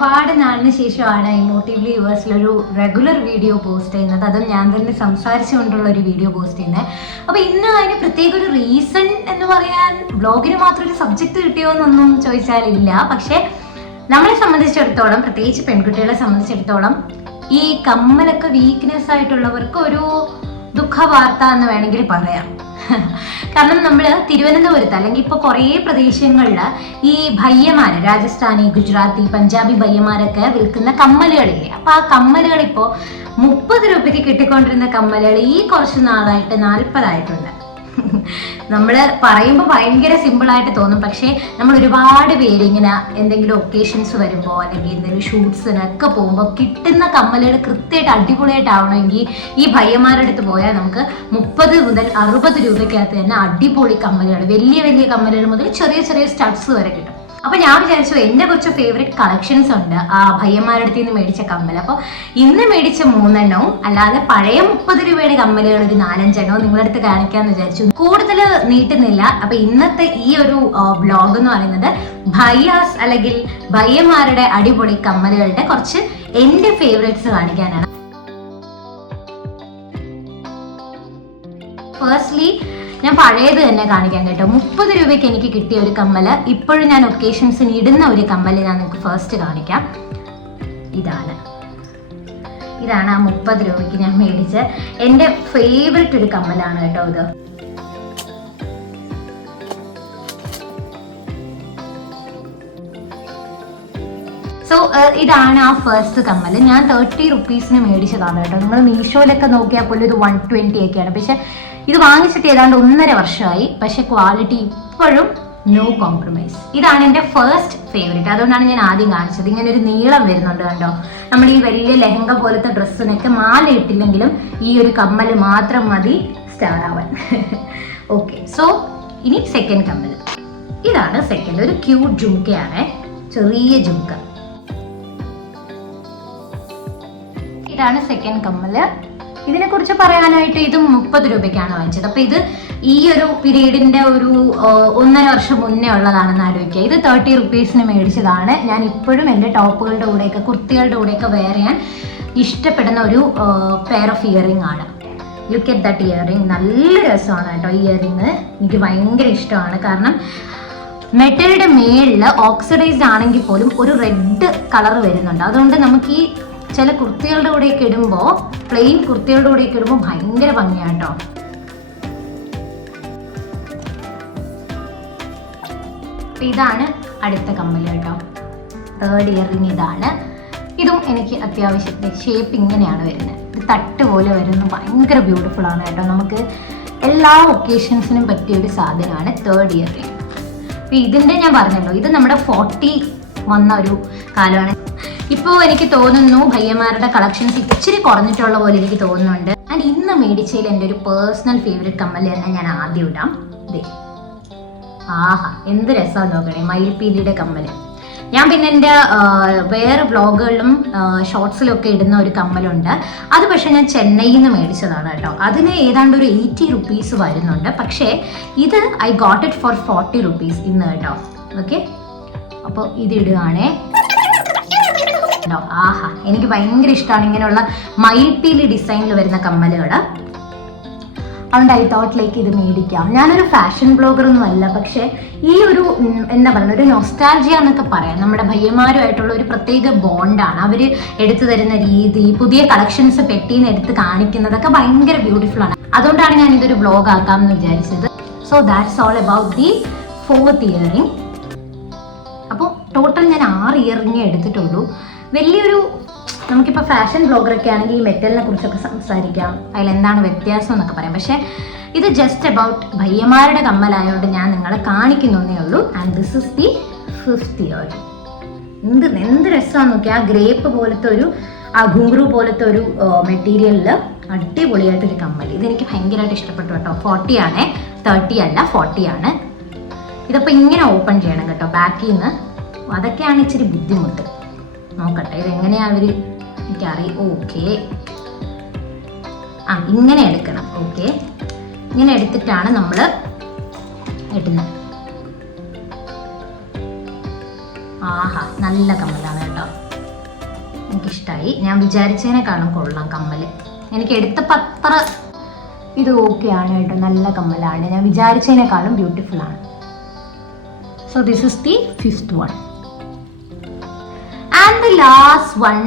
ഒരുപാട് നാളിന് ശേഷമാണ് ഇമോട്ടീവ്ലി യുവേഴ്സിലൊരു regular video post ചെയ്യുന്നത്. അതും ഞാൻ തന്നെ സംസാരിച്ചുകൊണ്ടുള്ള ഒരു വീഡിയോ പോസ്റ്റ് ചെയ്യുന്നത്. അപ്പോൾ ഇന്ന് അതിന് പ്രത്യേക ഒരു റീസൺ എന്ന് പറയാൻ ബ്ലോഗിന് മാത്രം ഒരു സബ്ജക്റ്റ് കിട്ടിയോ എന്നൊന്നും ചോദിച്ചാലില്ല. പക്ഷേ നമ്മളെ സംബന്ധിച്ചിടത്തോളം, പ്രത്യേകിച്ച് പെൺകുട്ടികളെ സംബന്ധിച്ചിടത്തോളം, ഈ കമ്മലൊക്കെ വീക്ക്നെസ് ആയിട്ടുള്ളവർക്ക് ഒരു ദുഃഖവാർത്ത എന്ന് വേണമെങ്കിൽ പറയാം. കാരണം നമ്മൾ തിരുവനന്തപുരത്ത് അല്ലെങ്കിൽ ഇപ്പോൾ കുറേ പ്രദേശങ്ങളിൽ ഈ ഭയ്യമാർ, രാജസ്ഥാനി, ഗുജറാത്തി, പഞ്ചാബി ഭയ്യമാരൊക്കെ വിൽക്കുന്ന കമ്മലുകളില്ലേ, അപ്പോൾ ആ കമ്മലുകൾ ഇപ്പോൾ 30 രൂപയ്ക്ക് കിട്ടിക്കൊണ്ടിരുന്ന കമ്മലുകൾ ഈ കുറച്ച് നാളായിട്ട് 40 ആയിട്ടുണ്ട്. നമ്മൾ പറയുമ്പോൾ ഭയങ്കര സിമ്പിളായിട്ട് തോന്നും. പക്ഷേ നമ്മൾ ഒരുപാട് പേര് ഇങ്ങനെ എന്തെങ്കിലും ഒക്കേഷൻസ് വരുമ്പോൾ അല്ലെങ്കിൽ എന്തെങ്കിലും ഷൂട്ട്സിനൊക്കെ പോകുമ്പോൾ കിട്ടുന്ന കമ്മലുകൾ കൃത്യമായിട്ട് അടിപൊളിയായിട്ടാവണമെങ്കിൽ ഈ ഭയ്യന്മാരുടെ അടുത്ത് പോയാൽ നമുക്ക് 30 മുതൽ 60 രൂപയ്ക്കകത്ത് തന്നെ അടിപൊളി കമ്മലുകൾ, വലിയ വലിയ കമ്മലുകൾ മുതൽ ചെറിയ ചെറിയ സ്റ്റഡ്സ് വരെ കിട്ടും. അപ്പോൾ ഞാൻ വിചാരിച്ചു എൻ്റെ കുറച്ച് ഫേവറേറ്റ് കളക്ഷൻസ് ഉണ്ട് ആ ഭയ്യന്മാരുടെ അടുത്ത് നിന്ന് മേടിച്ച കമ്മൽ. അപ്പോൾ ഇന്ന് മേടിച്ച 3 എണ്ണവും അല്ലാതെ പഴയ 30 രൂപയുടെ കമ്മലുകൾ ഒരു 4-5 എണ്ണവും നിങ്ങളുടെ അടുത്ത് കാണിക്കാമെന്ന് വിചാരിച്ചു. കൂടുതൽ നീട്ടുന്നില്ല. അപ്പോൾ ഇന്നത്തെ ഈ ഒരു വ്ലോഗ് എന്ന് പറയുന്നത് ഭയ്യാസ് അല്ലെങ്കിൽ ഭയ്യന്മാരുടെ അടിപൊളി കമ്മലുകളുടെ കുറച്ച് എൻ്റെ ഫേവറേറ്റ്സ് കാണിക്കാനാണ്. ഫസ്റ്റ്ലി ഞാൻ പഴയത് തന്നെ കാണിക്കാൻ കേട്ടോ. 30 രൂപയ്ക്ക് എനിക്ക് കിട്ടിയ ഒരു കമ്മല്, ഇപ്പോഴും ഞാൻ ഒക്കേഷൻസിന് ഇടുന്ന ഒരു കമ്മല് ഞാൻ നിങ്ങൾക്ക് ഫസ്റ്റ് കാണിക്കാം. ഇതാണ് ആ 30 രൂപയ്ക്ക് ഞാൻ മേടിച്ച എൻ്റെ ഫേവററ്റ് ഒരു കമ്മലാണ് കേട്ടോ ഇത്. സോ ഇതാണ് ആ ഫസ്റ്റ് കമ്മൽ. ഞാൻ 30 റുപ്പീസിന് മേടിച്ചതാണ് കേട്ടോ. നിങ്ങൾ മീഷോയിലൊക്കെ നോക്കിയാൽ പോലും ഇത് 120 ഒക്കെയാണ്. പക്ഷെ ഇത് വാങ്ങിച്ചിട്ട് ഏതാണ്ട് 1.5 വർഷമായി. പക്ഷെ ക്വാളിറ്റി ഇപ്പോഴും നോ കോംപ്രമൈസ്. ഇതാണ് എൻ്റെ ഫസ്റ്റ് ഫേവറേറ്റ്. അതുകൊണ്ടാണ് ഞാൻ ആദ്യം കാണിച്ചത്. ഇങ്ങനെ ഒരു നീളം വരുന്നുണ്ട് കണ്ടോ. നമ്മൾ ഈ വലിയ ലെഹങ്ക പോലത്തെ ഡ്രസ്സിനൊക്കെ മാല ഇട്ടില്ലെങ്കിലും ഈ ഒരു കമ്മൽ മാത്രം മതി സ്റ്റാർ ആവാൻ. ഓക്കെ, സോ ഇനി സെക്കൻഡ് കമ്മൽ. ഇതാണ് സെക്കൻഡ്. ഒരു ക്യൂട്ട് ജുംക്കയാണ്, ചെറിയ ജുംക്ക. ഇതാണ് സെക്കൻഡ് കമ്മല്. ഇതിനെക്കുറിച്ച് പറയാനായിട്ട് ഇതും 30 രൂപയ്ക്കാണ് വാങ്ങിച്ചത്. അപ്പോൾ ഇത് ഈ ഒരു പീരീഡിൻ്റെ ഒരു 1.5 വർഷം മുന്നേ ഉള്ളതാണെന്ന് ആലോചിക്കുക. ഇത് 30 റുപ്പീസിന് മേടിച്ചതാണ്. ഞാൻ ഇപ്പോഴും എൻ്റെ ടോപ്പുകളുടെ കൂടെയൊക്കെ, കുർത്തികളുടെ കൂടെയൊക്കെ വെയർ ചെയ്യാൻ ഇഷ്ടപ്പെടുന്ന ഒരു പെയർ ഓഫ് ഇയറിംഗ് ആണ്. Look at that earring. നല്ല രസമാണ് കേട്ടോ ഇയറിംഗ്. എനിക്ക് ഭയങ്കര ഇഷ്ടമാണ്. കാരണം മെറ്റലുടെ മേളിൽ ഓക്സിഡൈസ്ഡ് ആണെങ്കിൽ പോലും ഒരു റെഡ് കളർ വരുന്നുണ്ട്. അതുകൊണ്ട് നമുക്ക് ഈ ചില കുർത്തികളുടെ കൂടെയൊക്കെ ഇടുമ്പോൾ, പ്ലെയിൻ കുർത്തികളുടെ കൂടെയൊക്കെ ഇടുമ്പോൾ ഭയങ്കര ഭംഗിയാണ് കേട്ടോ. ഇതാണ് അടുത്ത കമ്മൽ കേട്ടോ. തേർഡ് ഇയറിംഗ് ഇതാണ്. ഇതും എനിക്ക് അത്യാവശ്യത്തെ ഷേപ്പ് ഇങ്ങനെയാണ് വരുന്നത്. ഇത് തട്ട് പോലെ വരുന്നു. ഭയങ്കര ബ്യൂട്ടിഫുൾ ആണ് കേട്ടോ. നമുക്ക് എല്ലാ ഒക്കേഷൻസിനും പറ്റിയ ഒരു സാധനമാണ് തേർഡ് ഇയറിംഗ്. അപ്പോൾ ഇതിൻ്റെ ഞാൻ പറഞ്ഞല്ലോ, ഇത് നമ്മുടെ 40 വന്ന ഒരു കാലമാണ്. ഇപ്പോൾ എനിക്ക് തോന്നുന്നു ഭയ്യന്മാരുടെ കളക്ഷൻസ് ഇച്ചിരി കുറഞ്ഞിട്ടുള്ള പോലെ എനിക്ക് തോന്നുന്നുണ്ട്. ആൻഡ് ഇന്ന് മേടിച്ചതിൽ എൻ്റെ ഒരു പേഴ്സണൽ ഫേവറേറ്റ് കമ്മൽ തന്നെ ഞാൻ ആദ്യം ഇടാം. ഇതേ, ആഹാ എന്ത് രസമാണ് നോക്കണേ, മയിൽപ്പീലിയുടെ കമ്മൽ. ഞാൻ പിന്നെ എൻ്റെ വേറെ വ്ളോഗുകളിലും ഷോർട്സിലൊക്കെ ഇടുന്ന ഒരു കമ്മലുണ്ട്. അത് പക്ഷേ ഞാൻ ചെന്നൈയിൽ നിന്ന് മേടിച്ചതാണ് കേട്ടോ. അതിന് ഏതാണ്ട് ഒരു 80 റുപ്പീസ് വരുന്നുണ്ട്. പക്ഷേ ഇത് I got it for 40 rupees ഇന്ന് കേട്ടോ. ഓക്കെ, അപ്പോൾ ഇത് ഇടുകയാണേ. ആഹാ, എനിക്ക് ഭയങ്കര ഇഷ്ടമാണ് ഇങ്ങനെയുള്ള മയിൽപ്പീലി ഡിസൈനിൽ വരുന്ന കമ്മലുകൾ. അതുകൊണ്ട് ഐ തോട്ടിലേക്ക് ഇത് മേടിക്കാം. ഞാനൊരു ഫാഷൻ ബ്ലോഗറൊന്നും അല്ല, പക്ഷേ ഈ ഒരു എന്താ പറയുക, ഒരു നൊസ്റ്റാൾജിയ എന്നൊക്കെ പറയാം. നമ്മുടെ ഭയ്യന്മാരുമായിട്ടുള്ള ഒരു പ്രത്യേക ബോണ്ടാണ്. അവർ എടുത്തു തരുന്ന രീതി, പുതിയ കളക്ഷൻസ് പെട്ടിന്ന് എടുത്ത് കാണിക്കുന്നതൊക്കെ ഭയങ്കര ബ്യൂട്ടിഫുൾ ആണ്. അതുകൊണ്ടാണ് ഞാൻ ഇതൊരു വ്ലോഗ് ആക്കാമെന്ന് വിചാരിച്ചത്. So that's all about the 4th earring. അപ്പോൾ ടോട്ടൽ ഞാൻ 6 ഇയറിംഗേ എടുത്തിട്ടുള്ളൂ. വലിയൊരു, നമുക്കിപ്പോൾ ഫാഷൻ ബ്ലോഗറൊക്കെ ആണെങ്കിൽ ഈ മെറ്റലിനെ കുറിച്ചൊക്കെ സംസാരിക്കാം, അതിലെന്താണ് വ്യത്യാസം എന്നൊക്കെ പറയാം. പക്ഷേ ഇത് ജസ്റ്റ് അബൌട്ട് ഭയ്യന്മാരുടെ കമ്മലായതുകൊണ്ട് ഞാൻ നിങ്ങളെ കാണിക്കുന്നേ ഉള്ളൂ. And this is the 5th earring. എന്ത് രസമാണെന്ന് നോക്കി. ആ ഗ്രേപ്പ് പോലത്തെ ഒരു, ആ ഘുങ്രു പോലത്തെ ഒരു മെറ്റീരിയലിൽ അടിപൊളിയായിട്ടൊരു കമ്മൽ. ഇതെനിക്ക് ഭയങ്കരമായിട്ട് ഇഷ്ടപ്പെട്ടു കേട്ടോ. 40 ആണേ, 30 അല്ല 40 ആണ്. ഇതിപ്പോൾ ഇങ്ങനെ ഓപ്പൺ ചെയ്യണം കേട്ടോ ബാക്കിൽ നിന്ന്. അതൊക്കെയാണ് ഇച്ചിരി ബുദ്ധിമുട്ട്. നോക്കട്ടെ ഇതെങ്ങനെയാണ് അവർ, എനിക്കറിയാം. ഓക്കെ, ഇങ്ങനെ എടുക്കണം. ഓക്കെ, ഇങ്ങനെ എടുത്തിട്ടാണ് നമ്മൾ ഇടുന്നത്. ആഹാ, നല്ല കമ്മലാണ് കേട്ടോ. എനിക്കിഷ്ടമായി. ഞാൻ വിചാരിച്ചതിനേക്കാളും കൊള്ളാം കമ്മൽ. എനിക്ക് എടുത്തപ്പോൾ അത്ര ഇത് ഓക്കെയാണ് കേട്ടോ, നല്ല കമ്മലാണ്. ഞാൻ വിചാരിച്ചതിനേക്കാളും ബ്യൂട്ടിഫുൾ ആണ്. So this is the 5th one and the last one.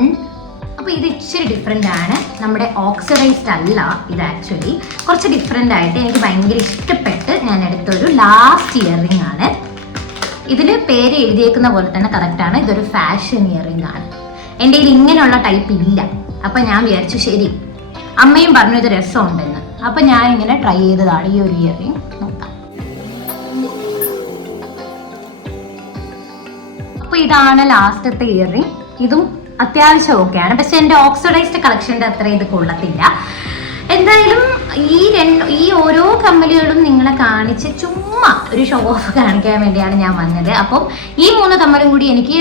അപ്പോൾ ഇത് ഇച്ചിരി ഡിഫറെൻ്റ് ആണ്. നമ്മുടെ ഓക്സിഡൈസ്ഡ് അല്ല ഇത്, ആക്ച്വലി കുറച്ച് ഡിഫറെൻ്റ് ആയിട്ട് എനിക്ക് ഭയങ്കര ഇഷ്ടപ്പെട്ട് ഞാൻ എടുത്തൊരു ലാസ്റ്റ് ഇയറിംഗ് ആണ്. ഇതിൽ പേര് എഴുതിയേക്കുന്ന പോലെ തന്നെ കറക്റ്റാണ്. ഇതൊരു ഫാഷൻ ഇയറിംഗ് ആണ്. എൻ്റെ കയ്യിൽ ഇങ്ങനെയുള്ള ടൈപ്പ് ഇല്ല. അപ്പം ഞാൻ വിചാരിച്ചു ശരി, അമ്മയും പറഞ്ഞു ഇത് രസമുണ്ടെന്ന്. അപ്പം ഞാൻ ഇങ്ങനെ ട്രൈ ചെയ്തതാണ് ഈ ഒരു ഇയറിംഗ്. നോക്കാം. അപ്പോൾ ഇതാണ് ലാസ്റ്റത്തെ ഇയറിംഗ്. ഇതും അത്യാവശ്യം ഓക്കെയാണ്. പക്ഷെ എൻ്റെ ഓക്സിഡൈസ്ഡ് കളക്ഷൻ്റെ അത്ര ഇത് കൊള്ളത്തില്ല. എന്തായാലും ഈ ഓരോ കമ്മലുകളും നിങ്ങളെ കാണിച്ച് ചുമ്മാ ഒരു ഷോ ഓഫ് കാണിക്കാൻ വേണ്ടിയാണ് ഞാൻ വന്നത്. അപ്പം ഈ 3 കമ്മലും കൂടി എനിക്ക്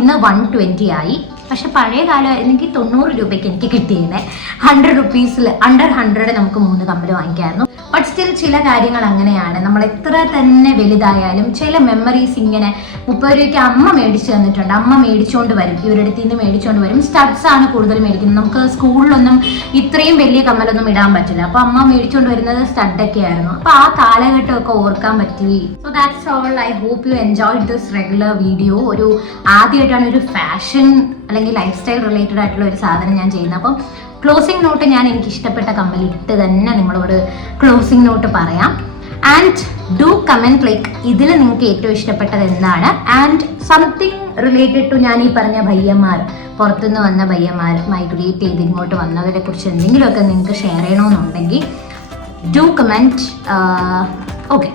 ഇന്ന് 120 ആയി. പക്ഷെ പഴയ കാലം എനിക്ക് 90 രൂപയ്ക്ക് എനിക്ക് കിട്ടിയിരുന്നേ. 100 റുപ്പീസിൽ അണ്ടർ 100 നമുക്ക് 3 കമ്മൽ വാങ്ങിക്കായിരുന്നു. ബട്ട് സ്റ്റിൽ ചില കാര്യങ്ങൾ അങ്ങനെയാണ്. നമ്മൾ എത്ര തന്നെ വലുതായാലും ചില മെമ്മറീസ് ഇങ്ങനെ 30 രൂപയ്ക്ക് അമ്മ മേടിച്ചു തന്നിട്ടുണ്ട്. അമ്മ മേടിച്ചുകൊണ്ട് വരും, ഇവരുടെ അടുത്ത് നിന്ന് മേടിച്ചുകൊണ്ട് വരും. സ്റ്റഡ്സ് ആണ് കൂടുതൽ മേടിക്കുന്നത്. നമുക്ക് സ്കൂളിലൊന്നും ഇത്രയും വലിയ കമ്മലൊന്നും ഇടാൻ പറ്റില്ല. അപ്പോൾ അമ്മ മേടിച്ചുകൊണ്ട് വരുന്നത് സ്റ്റഡൊക്കെ ആയിരുന്നു. അപ്പോൾ ആ കാലഘട്ടമൊക്കെ ഓർക്കാൻ പറ്റി. So that's all. I hope you enjoyed this regular video. ഒരു ആദ്യമായിട്ടാണ് ഒരു ഫാഷൻ അല്ലെങ്കിൽ ലൈഫ് സ്റ്റൈൽ റിലേറ്റഡ് ആയിട്ടുള്ള ഒരു സാധനം ഞാൻ ചെയ്യുന്നത്. അപ്പം ക്ലോസിംഗ് നോട്ട് ഞാൻ എനിക്ക് ഇഷ്ടപ്പെട്ട കമ്മലിട്ട് തന്നെ നിങ്ങളോട് ക്ലോസിംഗ് നോട്ട് പറയാം. ആൻഡ് ഡു കമൻറ്റ് ലൈക്ക് ഇതിൽ നിങ്ങൾക്ക് ഏറ്റവും ഇഷ്ടപ്പെട്ടത് എന്താണ്. ആൻഡ് സംതിങ് റിലേറ്റഡ് ടു ഞാൻ ഈ പറഞ്ഞ ഭയ്യന്മാർ, പുറത്തുനിന്ന് വന്ന ഭയ്യന്മാർ, മൈഗ്രേറ്റ് ചെയ്ത് ഇങ്ങോട്ട് വന്നവരെ കുറിച്ച് എന്തെങ്കിലുമൊക്കെ നിങ്ങൾക്ക് ഷെയർ ചെയ്യണമെന്നുണ്ടെങ്കിൽ do comment. Okay,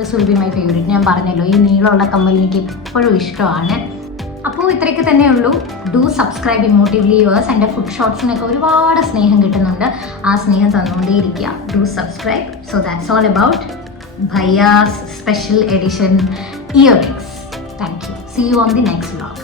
this will be my favourite. ഞാൻ പറഞ്ഞല്ലോ ഈ നീളമുള്ള കമ്മൽ എനിക്ക് എപ്പോഴും ഇഷ്ടമാണ്. അപ്പോൾ ഇത്രയൊക്കെ തന്നെ ഉള്ളൂ. Do subscribe emotively yours. എൻ്റെ ഫുഡ് ഷോർട്സിനൊക്കെ ഒരുപാട് സ്നേഹം കിട്ടുന്നുണ്ട്. ആ സ്നേഹം തന്നുകൊണ്ടേയിരിക്കുക. Do subscribe. So that's all about Bhaiya's special edition earrings. Thank you. See you on the next vlog.